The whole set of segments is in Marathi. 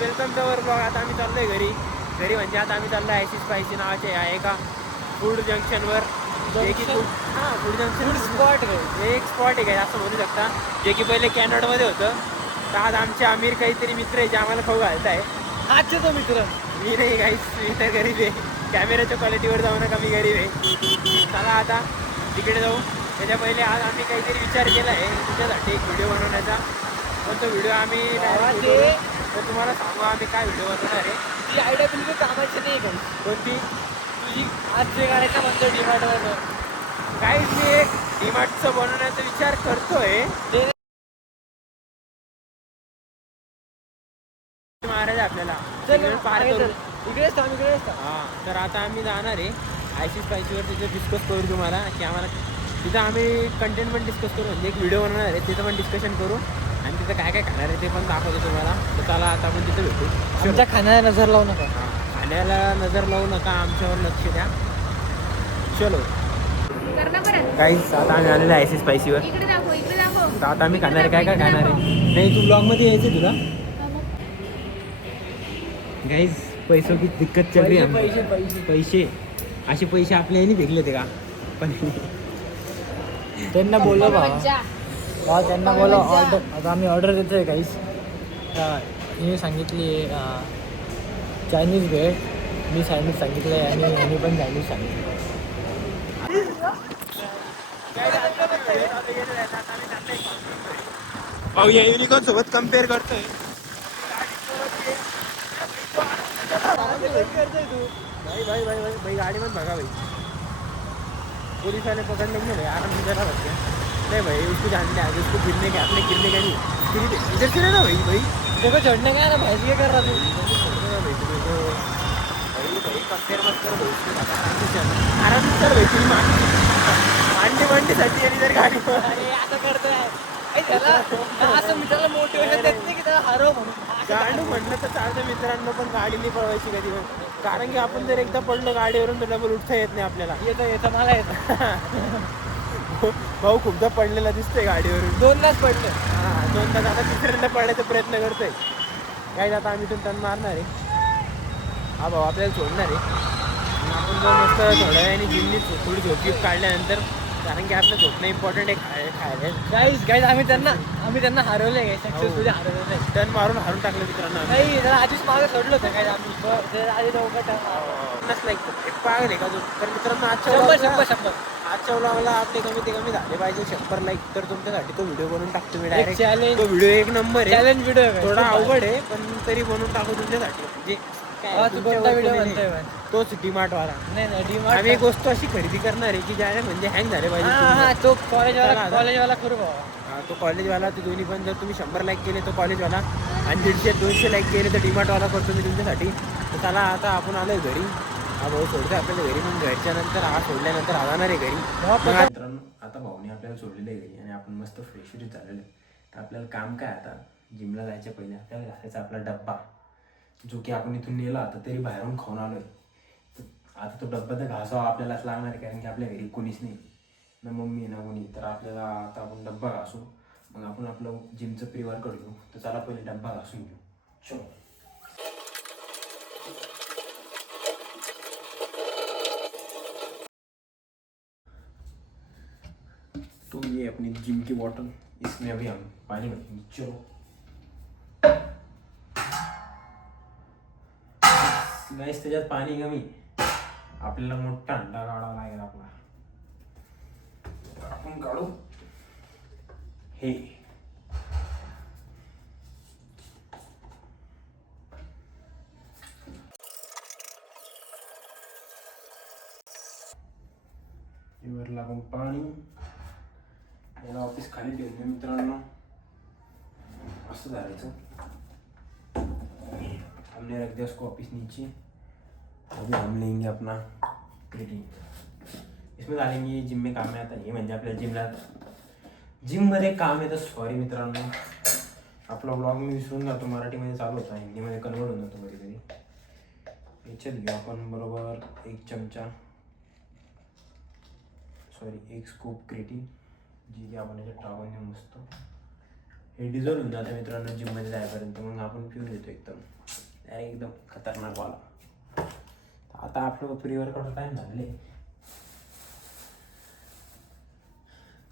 Welcome to our blog. आता आम्ही चाललोय घरी म्हणजे आता आम्ही चाललो ॲसिस स्पायसी नावाचे आहे एका फूड जंक्शनवर. जे की फूड जंक्शन स्पॉट एक स्पॉट आहे काय असं म्हणू शकता, जे की पहिले कॅनडामध्ये होतं. तर आज आमचे आमिर काहीतरी मित्र आहे जे आम्हाला खाऊ घालत आहे. आजचे तो मित्र मी नाही काहीच, मी तर गरीब आहे. कॅमेऱ्याच्या क्वालिटीवर जाऊ नका, मी गरीब आहे. चला आता तिकडे जाऊ. त्याच्या पहिले आज आम्ही काहीतरी विचार केला आहे तुझ्यासाठी एक व्हिडिओ बनवण्याचा. पण तो व्हिडिओ आम्ही तर तुम्हाला सांगू आम्ही काय व्हिडिओ बनवणार आहे. ती आयडिया बिलकुल कामाची नाही काही. कोणती? तुझी आज जे करायचं म्हणतो डिमांडवर काहीच मी एक डीमार्टचं बनवण्याचा विचार करतोय. महाराज आपल्याला पार करू इकडेच हां. तर आता आम्ही जाणार आहे ॲसिस स्पायसीवर. तिथं डिस्कस करू तुम्हाला की आम्हाला तिथं आम्ही कंटेंट पण डिस्कस करू, म्हणजे एक व्हिडिओ बनवणार आहे तिथं पण डिस्कशन करू आणि तिथं काय काय खाणार आहे ते पण दाखवतो तुम्हाला. तर चला आता आपण तिथं भेटू. आमच्या खाण्याला नजर लावू नका. खाण्याला नजर लावू नका, आमच्यावर लक्ष द्या. चलो काहीच आता आम्ही आलेलो आहे ॲसिस स्पायसीवर. तर आता आम्ही खाणार आहे काय काय खाणार आहे. नाही तू ब्लॉगमध्ये यायचं तुला गाईज. पैसों की दिक्कत चल रही है. पैसे असे पैसे आपल्या नाही भेटले ते का पण त्यांना बोललो त्यांना बोला ऑर्डर. आता आम्ही ऑर्डर देतो आहे काहीच. मी सांगितली चायनीज भेळ, मी चायनीज सांगितलं आहे आणि आम्ही पण चायनीज सांगितलं. भाऊ या युनिकॉर्न सोबत कम्पेअर करतोय. भाई गाड़ी मत भगा भाई. पुलिस वाले पकड़ लेंगे भाई, आराम से जरा बच्चे. नहीं भाई उसको जानते हैं, उसको गिरने का अपने गिरने का नहीं. इधर से ना भाई देखो चढ़ने का है ना भाई, ये कर रहा तू भाई कंपेअर मत कर भाई. आराम से चल भाई. तुम्ही मांडीसाठी आणि जर गाडी असं करतोय त्याला असं मित्राला मोटिवेशन देत नाही की त्याला हरव म्हणून. गाडी म्हणलं तर चालतं मित्रांनो, पण गाडी नाही पळवायची कधी पण. कारण की आपण जर एकदा पडलो गाडीवरून तर डबल उठता येत नाही आपल्याला. येतं मला येतं. भाऊ खूपदा पडलेला दिसतोय गाडीवरून. दोनदाच पडलं. हां दोनदा. आता तिसऱ्यांदा पडण्याचा प्रयत्न करतोय. काय आता आम्ही इथून टर्न मारणार आहे. हा भाऊ आपल्याला सोडणार आहे. आपण जर मस्त थोड्या वेळाने जिमनी थोडी झोपी काढल्यानंतर, कारण की आपलं झोपणं इम्पॉर्टंट आहे खायला. गाईज आम्ही त्यांना हरवले काय सक्सेसफुली हरवले. टर्न मारून हारून टाकलं मित्रांनो. नाही त्याला आधीच मागे सोडलं होतं काय आम्ही आधी लवकर टर्न नसला एक पागल आहे का जो. तर मित्रांनो आजच्या व्लॉगला आपले कमी झाले पाहिजे 100 लाईक. तर तुमच्यासाठी तो व्हिडिओ बनवून टाकतो मी डायरेक्ट. चॅलेंज. तो व्हिडिओ एक नंबर आहे. चॅलेंज व्हिडिओ थोडा अवघड आहे पण तरी बनवून टाकू तुमच्यासाठी. म्हणजे व्हिडिओ म्हणतोय तोच डीमार्ट वाला. नाही डीमार्ट. आम्ही एक वस्तू अशी खरेदी करणार आहे की ज्याने म्हणजे हँग झाले पाहिजे. तो कॉलेजवाला करू भावा. हा तो कॉलेजवाला. ते दोन्ही पण जर तुम्ही 100 लाईक केले तो कॉलेजवाला आणि 150-200 लाईक केले तर डीमार्टवाला करतो मी तुमच्यासाठी. तर चला आता आपण आलोय घरी. हा भाऊ सोडतो आपल्याला घरी. मग घरच्या नंतर हा सोडल्यानंतर राहणार आहे घरी. मित्रांनो आता भाऊने आपल्याला सोडलेलं आहे घरी आणि आपण मस्त फ्रेश झालेलं आहे. तर आपल्याला काम काय आता, जिमला जायच्या पहिले आपल्याला घालायचा आपला डब्बा, जो की आपण इथून नेला आता तरी बाहेरून खाऊन आलोय. आता तो डब्बा तर घासावा आपल्यालाच लागणार आहे, कारण की आपल्या घरी कोणीच नाही ना, मम्मी ना कोणी. तर आपल्याला आता आपण डब्बा घासू, मग आपण आपलं जिमचं प्रिवार करू. तर चला पहिले डब्बा घासून घेऊ. चलो. तो ये अपनी जिम की बॉटल, इसमें अभी हम पानी भरेंगे. चलो गाइस, त्याच्यात पाणी कमी, आपल्याला मोठा अंडा काढावा लागेल आपला. आपण काढू हे. वर लागून पाणी. याला वापस खाली ठेवून मित्रांनो असं धरायचं. हमने रख दिया उसको वापस नीचे. अभी हम लेंगे अपना क्रीएटिन. इसमें डालेंगे. ये जिम में काम में आता है. हे म्हणजे आपल्याला जिममध्ये काम येतं. सॉरी मित्रांनो, आपला ब्लॉग मी विसरून जातो. मराठीमध्ये चालू होता, हिंदीमध्ये कन्वर्ट होऊन जातो कधी कधी. याच्यात घेऊ आपण बरोबर 1 चमचा, सॉरी 1 स्कूप क्रीएटिन, जी की आपण याच्यात टाकून देऊ मस्त. हे डिझॉल्व होऊन जातं मित्रांनो जिममध्ये जायपर्यंत. मग आपण पिऊन घेतो एकदम खतरनाक वाला. आता आपलं प्री वर्कआउट टाइम झाले.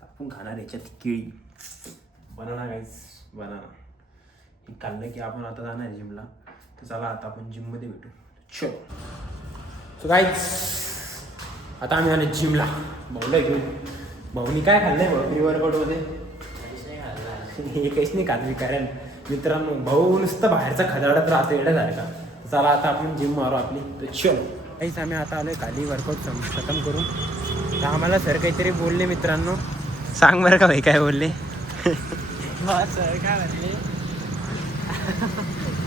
आपण खाणार याच्यात केळी, बनाना गाईस, बनाना. हे खाल्लं की आपण आता जाणार जिमला. तर चला आता आपण जिममध्ये भेटू. चलो. सो गाईज आता आम्ही आलो जिमला. भाऊला घेऊन. भाऊनी काय खाल्लंय भाऊ प्री वर्कआउटमध्ये? हे काहीच नाही खात मी. कारण मित्रांनो भाऊ नुसतं बाहेरचा खदाडत राहतो येण्यासारखा. चला आता आपण जिम मारू आपली. तर चलो काहीच आम्ही आता आलोय खाली वर्कआउट खतम करून. तर आम्हाला सर काहीतरी बोलले मित्रांनो. सांग बरं का भाई काय बोलले? सर काय म्हणले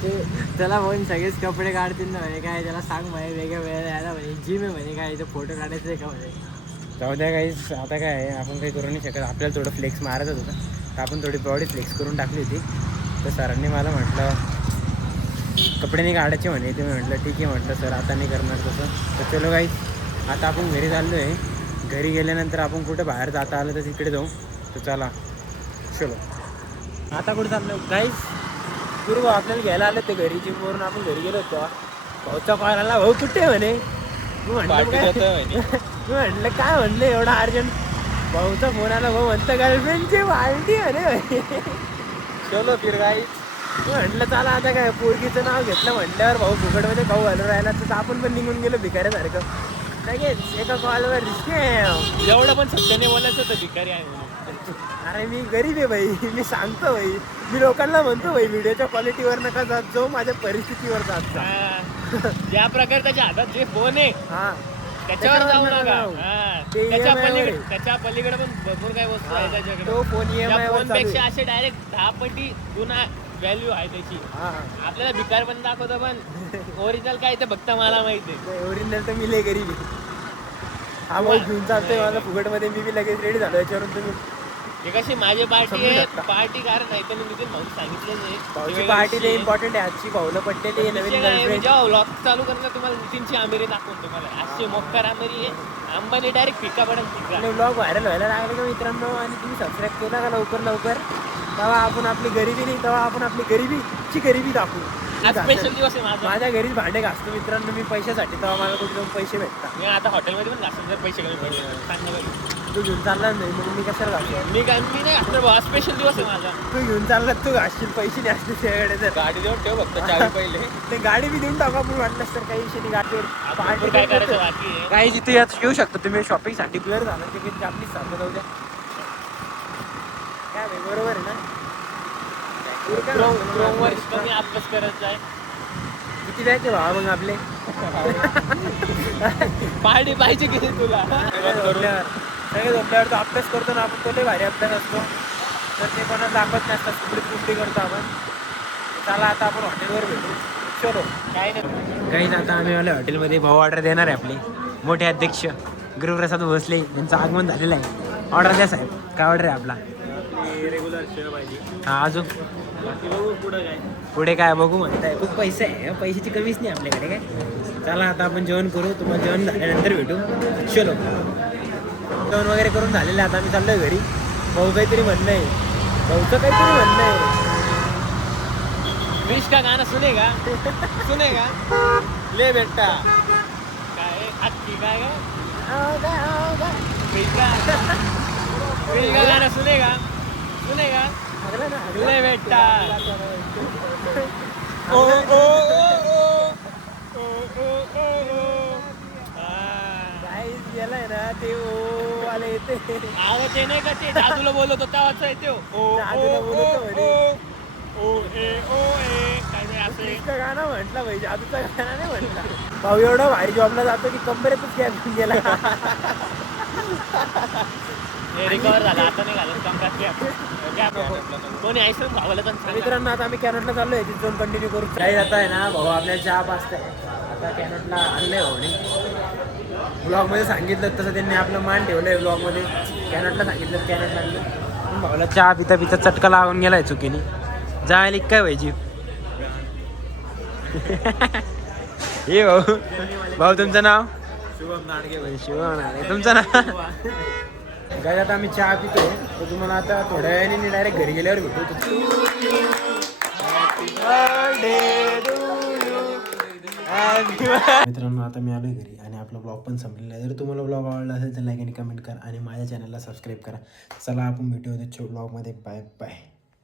ते त्याला म्हणून सगळेच कपडे काढतील ना म्हणे. काय त्याला सांग म्हणे वेगळ्या वेळेला यायला म्हणे. जिम आहे म्हणे. काय इथं फोटो काढायचं आहे का म्हणे. जाऊ द्या काहीच. आता काय आहे आपण काही करू नाही शकत. आपल्याला थोडं फ्लेक्स मारायचं होतं. तर आपण थोडी बॉडी फ्लेक्स करून टाकली होती. तर सरांनी मला म्हटलं कपडे नाही काढायचे म्हणे. ते म्हटलं ठीक आहे म्हटलं सर आता नाही करणार तसं. तर चलो काहीच आता आपण घरी चाललो आहे. घरी गेल्यानंतर आपण कुठं बाहेर जाता आलं तर तिकडे जाऊ. तर चला चलो. आता कुठं चाललो काहीच गुरु भाऊ आपल्याला घ्यायला आलं ते घरी. जिमवरून आपण घरी गेलो होतो. भाऊचा कॉल आला. भाऊ कुठे म्हणे? मी म्हटलं काय म्हणलं एवढा अर्जंट? भाऊचा फोन आला. भाऊ म्हणतं गर्लफ्रेंडची पार्टी म्हणे. चलो फिर गाईच. म्हटलं चला आता काय पोरगीचं नाव घेतलं म्हटल्यावर भाऊ फुकटमध्ये भाऊ घालून राहिला. तर आपण पण निघून गेलो भिकाऱ्यासारखं. लगेच एका कॉलवर एवढं पण सत्य नाही बोलायचं होतं भिकारी आहे म्हणून. अरे मी गरीब आहे भाई. मी सांगतो भाई. मी लोकांना म्हणतो भाई व्हिडिओच्या क्वालिटीवर नका जात जाऊ, माझ्या परिस्थितीवर जात जा. ज्या प्रकारे त्याच्या हातात जे फोन आहे हा त्याच्यावर जाऊ नका. ते त्याच्या EMI पलीकडे वर. त्याच्या पलीकडे पण भरपूर काही वस्तू आहे त्याच्याकडे. तो फोन EMI वर चालू पेक्षा आहे. असे डायरेक्ट 10 पटी गुन्हा व्हॅल्यू आहे त्याची. हा आपल्याला भिकार पण दाखवतो पण ओरिजिनल काय ते फक्त मला माहिती आहे. ओरिजिनल तर मी लय गरीब आहे. हा भाऊ घेऊन चालतोय मला फुकटमध्ये. मी बी लगेच रेडी झालो. याच्यावरून तुम्ही हे कशी माझी पार्टी समजू आहे. शकता. पार्टी कारण नाही तर मी नितीन भाऊ सांगितलं भाऊची नाही. पार्टी लय इम्पॉर्टंट आहे आजची. भाऊला पडलेली आहे नवीन गर्लफ्रेंड. जेव्हा व्लॉग चालू करणार तुम्हाला नितीनची आमिरी दाखवून तुम्हाला. अशी मोक्कार आमिरी आहे. अंबानी डायरेक्ट फिका पडत फिका. ब्लॉग व्हायरल व्हायला लागले का मित्रांनो? आणि तुम्ही सबस्क्राईब केला का लवकर तेव्हा आपण आपली गरिबी नाही, तेव्हा आपण आपली गरिबीची गरिबी दाखवू. आज स्पेशल दिवस आहे माझा. माझ्या घरीच भांडे घासतो मित्रांनो मी पैशासाठी. तेव्हा मला कुठे जाऊन पैसे भेटतात. मी आता हॉटेलमध्ये पण घासून जर पैसे कमी पडले सांगा. तू घेऊन चालला नाही मग मी कशाला घासू? मी नाही घासणार भाऊ. स्पेशल दिवस आहे माझा. तू घेऊन चालला तू घासशील. पैसे नाही असते त्याकडे तर गाडी देऊन ठेव फक्त चावी पहिले. ते गाडी बी देऊन टाकू आपण वाटलंच तर. काही विषय नाही. गाडीवर आपण काय करायचं बाकी आहे. काही जिथे यात येऊ शकतो तुम्ही शॉपिंगसाठी. क्लिअर झालं ते किती आपली साधं जाऊ द्या. काय भाई बरोबर आहे ना? क्रोमवर कमी अभ्यास करत जाय. किती द्यायचे भावा मग आपले? पार्टी पाहिजे किती तुला? सगळे झोपल्यावर तो अभ्यास करतो ना आपण. तो लय भारी अभ्यास असतो. तर ते कोणाला दाखवत नसतात. कुठली करतो आपण. चला आता आपण हॉटेलवर भेटू. चलो काय नाही. काहीच आता आम्ही आलो हॉटेलमध्ये. भाऊ ऑर्डर देणार आहे आपले मोठे अध्यक्ष गुरुप्रसाद भोसले यांचं आगमन झालेलं आहे. ऑर्डर द्या साहेब. काय ऑर्डर आहे आपला? रेग्युलर शेअर पाहिजे. हा अजून पुढे काय पुढे काय बघू म्हणताय. खूप पैसे आहे. पैशाची कमीच नाही आपल्याकडे काय. चला आता आपण जेवण करू. तुम्हाला जेवण झाल्यानंतर भेटू. चलो जेवण वगैरे करून झालेलं आहे. आता आम्ही चाललोय घरी. भाऊ काहीतरी म्हणणं आहे. भाऊचं काहीतरी म्हणणं आहे. विश का गाना सुनेगा? सुनेगा ले बेटा. काय हत्ती काय का गाना सुनेगा? सुनेगा ले बेटा. ओ ओ ओ गेलाय ना ते ओ आले येते. आवाज आहे नाही का ते जादूला बोलत होता. आवाज आहे तो जादूला बोलत म्हणे. ओ ए काय नाही असं इतकं गाणं म्हटलं भाई. जादूचा गाणं नाही म्हटला. भाऊ एवढा भारी जॉबला जातो की कंबरेतच गॅप गेला. रिकवर झाला. आता नाही घालत कमरात कोणी आईस्क्रीम खावायला तर मित्रांनो आता आम्ही कॅनॉटला चाललोय. तिथून जाऊन कंटिन्यू करू. काही आता आहे ना भाऊ आपल्याला चहा पाचताय. आता कॅनॉटला आणलंय भाऊने. ब्लॉगमध्ये सांगितलं तसं त्यांनी आपलं मान ठेवलंय. ब्लॉगमध्ये कॅनॉटला सांगितलं कॅनॉटला आणलं. भाऊला चहा पिता चटका लावून गेलाय चुकीने. जायला काय पाहिजे. हे भाऊ तुमचं नाव? शुभम नाडगे. शुभम नाडगे. तुमचं नाव? काय आता आम्ही चहा पितोय तर तुम्हाला आता थोड्या वेळाने डायरेक्ट घरी गेल्यावर भेटू. मित्रांनो आता मी आलोय घरी आणि आपला ब्लॉग पण संपलेला आहे. जर तुम्हाला ब्लॉग आवडला असेल तर लाईक आणि कमेंट करा आणि माझ्या चॅनलला सबस्क्राईब करा. चला आपण भेटू ब्लॉगमध्ये. Bye bye.